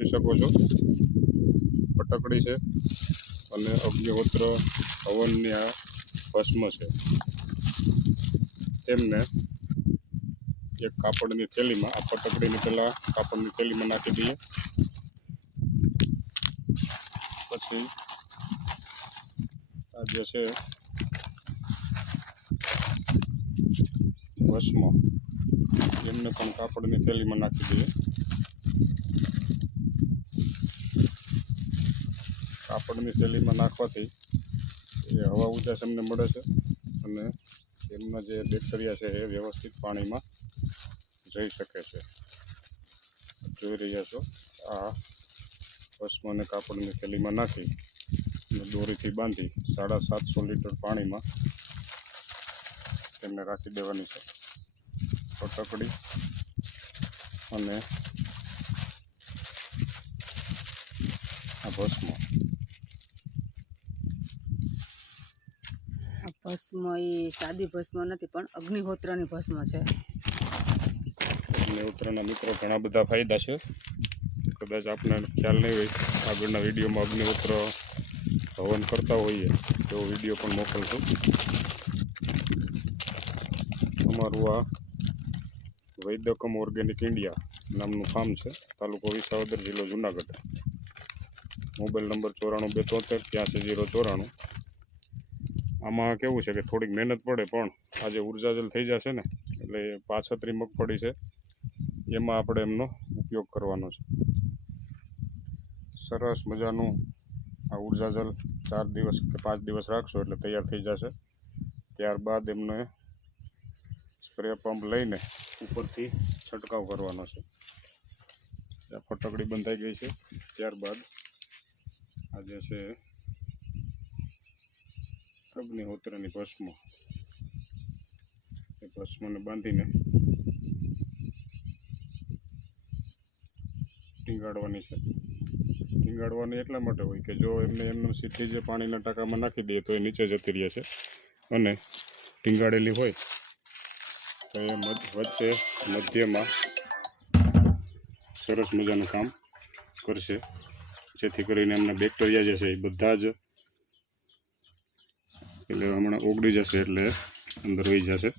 જોઈ શકો છો ફટકડી છે અને અગ્નિહોત્ર હવનની આ ભસ્મ છે. તેમને એક કાપડની થેલીમાં, આ ફટકડીને પહેલાં કાપડની થેલીમાં નાખી દઈએ. પછી આ જે છે ભસ્મ, એમને પણ કાપડની થેલીમાં નાખી દઈએ. કાપડની થેલીમાં નાખવાથી એ હવા ઉજાસ એમને મળે છે અને એમના જે બેક્ટેરિયા છે એ વ્યવસ્થિત પાણીમાં જઈ શકે છે. જોઈ રહ્યા છો, આ ભસ્મને કાપડની થેલીમાં નાખી અને દોરીથી બાંધી 750 લીટર પાણીમાં તેમને રાખી દેવાની છે. ફટકડી અને આ ભસ્મ. આ ભસ્મ એ સાદી ભસ્મ નથી, પણ અગ્નિહોત્રની ભસ્મ છે. અગ્નિહોત્રના મિત્રો ઘણા બધા ફાયદા છે. કદાચ આપને ખ્યાલ નહીં હોય, આગળના વિડીયોમાં અગ્નિહોત્ર હવન કરતા હોઈએ તેવો વિડીયો પણ મોકલશું. અમારું આ વૈદકમ ઓર્ગેનિક ઇન્ડિયા નામનું ફાર્મ છે, તાલુકો વિસાવદર, જિલ્લો જુનાગઢ. Mobile number 9423738094. આમાં કેવું છે કે થોડીક મહેનત પડે, પણ આજે ઉર્જાજલ થઈ જશે ને એટલે 5 મગફળી છે એમાં આપણે એમનો ઉપયોગ કરવાનો છે. સરસ મજાનું આ ઉર્જાજલ 4 દિવસ કે 5 દિવસ રાખશો એટલે તૈયાર થઈ જશે. ત્યારબાદ એમને સ્પ્રે પંપ લઈને ઉપરથી છંટકાવ કરવાનો છે. ફટકડી બંધાઈ ગઈ છે. ત્યારબાદ આ જે છે અગ્નિહોત્રની ભસ્મ, એ ભસ્મને બાંધીને ટીંગાડવાની છે. ટીંગાડવાની એટલા માટે હોય કે જો એમને સીધી જે પાણીના ટાંકામાં નાખી દઈએ તો એ નીચે જતી રહે છે, અને ટીંગાડેલી હોય તો એ વચ્ચે મધ્યમાં સરસ મજાનું કામ કરશે, જેથી કરીને એમના બેક્ટેરિયા જે છે એ બધા જ એટલે હમણાં ઓગળી જશે, એટલે અંદર વહી જશે.